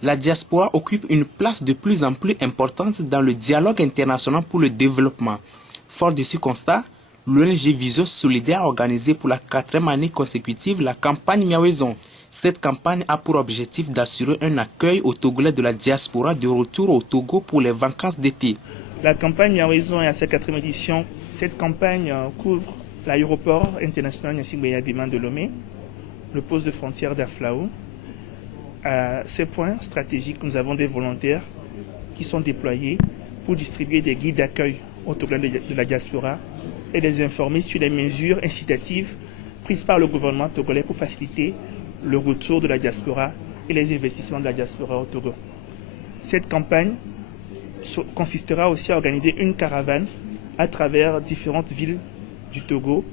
La diaspora occupe une place de plus en plus importante dans le dialogue international pour le développement. Fort de ce constat, l'ONG Vision Solidaire a organisé pour la 4e année consécutive la campagne Miaouezon. Cette campagne a pour objectif d'assurer un accueil aux Togolais de la diaspora de retour au Togo pour les vacances d'été. La campagne Miaouezon est à sa 4e édition. Cette campagne couvre l'aéroport international Gnassingbé-Yadéman de Lomé, le poste de frontière d'Aflao. À ces points stratégiques, nous avons des volontaires qui sont déployés pour distribuer des guides d'accueil aux Togolais de la diaspora et les informer sur les mesures incitatives prises par le gouvernement togolais pour faciliter le retour de la diaspora et les investissements de la diaspora au Togo. Cette campagne consistera aussi à organiser une caravane à travers différentes villes du Togo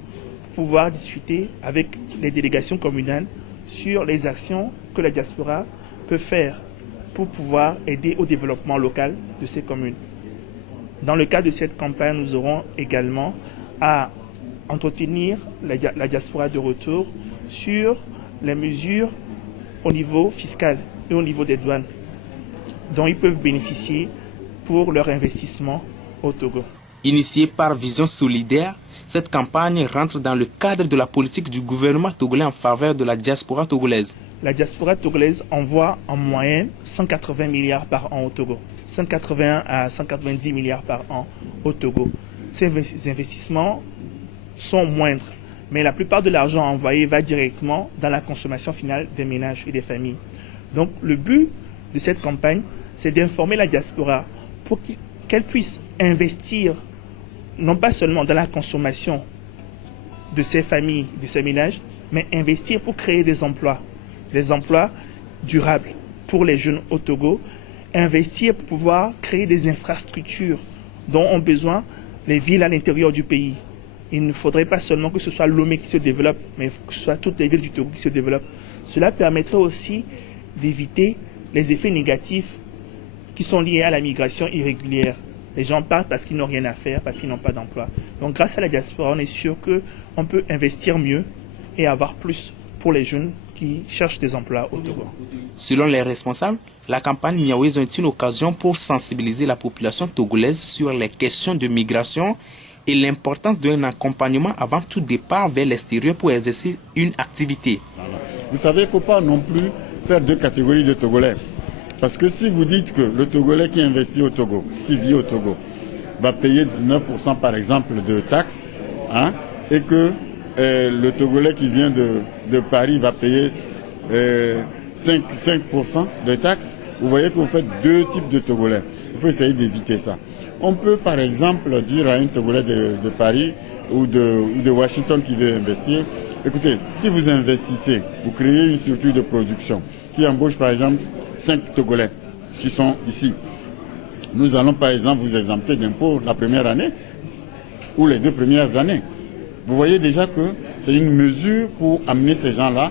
pour pouvoir discuter avec les délégations communales sur les actions que la diaspora peut faire pour pouvoir aider au développement local de ces communes. Dans le cadre de cette campagne, nous aurons également à entretenir la diaspora de retour sur les mesures au niveau fiscal et au niveau des douanes dont ils peuvent bénéficier pour leur investissement au Togo. Initiée par Vision Solidaire, cette campagne rentre dans le cadre de la politique du gouvernement togolais en faveur de la diaspora togolaise. La diaspora togolaise envoie en moyenne 180 milliards par an au Togo, 180 à 190 milliards par an au Togo. Ces investissements sont moindres, mais la plupart de l'argent envoyé va directement dans la consommation finale des ménages et des familles. Donc le but de cette campagne, c'est d'informer la diaspora pour qu'elle puisse investir non pas seulement dans la consommation de ces familles, de ces ménages, mais investir pour créer des emplois durables pour les jeunes au Togo, investir pour pouvoir créer des infrastructures dont ont besoin les villes à l'intérieur du pays. Il ne faudrait pas seulement que ce soit Lomé qui se développe, mais que ce soit toutes les villes du Togo qui se développent. Cela permettrait aussi d'éviter les effets négatifs qui sont liés à la migration irrégulière. Les gens partent parce qu'ils n'ont rien à faire, parce qu'ils n'ont pas d'emploi. Donc grâce à la diaspora, on est sûr qu'on peut investir mieux et avoir plus pour les jeunes qui cherchent des emplois au Togo. Selon les responsables, la campagne Miaouezon est une occasion pour sensibiliser la population togolaise sur les questions de migration et l'importance d'un accompagnement avant tout départ vers l'extérieur pour exercer une activité. Vous savez, il ne faut pas non plus faire 2 catégories de Togolais. Parce que si vous dites que le Togolais qui investit au Togo, qui vit au Togo, va payer 19% par exemple de taxes, et que le Togolais qui vient de Paris va payer 5% de taxes, vous voyez que vous faites 2 types de Togolais. Il faut essayer d'éviter ça. On peut par exemple dire à un Togolais de Paris ou de Washington qui veut investir, écoutez, si vous investissez, vous créez une structure de production qui embauche par exemple 5 Togolais qui sont ici. Nous allons par exemple vous exempter d'impôts la première année ou les 2 premières années. Vous voyez déjà que c'est une mesure pour amener ces gens-là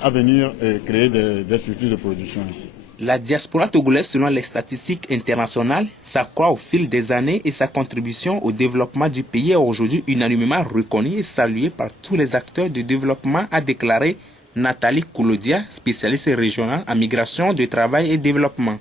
à venir créer des structures de production ici. La diaspora togolaise, selon les statistiques internationales, s'accroît au fil des années et sa contribution au développement du pays est aujourd'hui unanimement reconnue et saluée par tous les acteurs de développement, a déclaré Nathalie Koulodia, spécialiste régionale en migration, de travail et développement.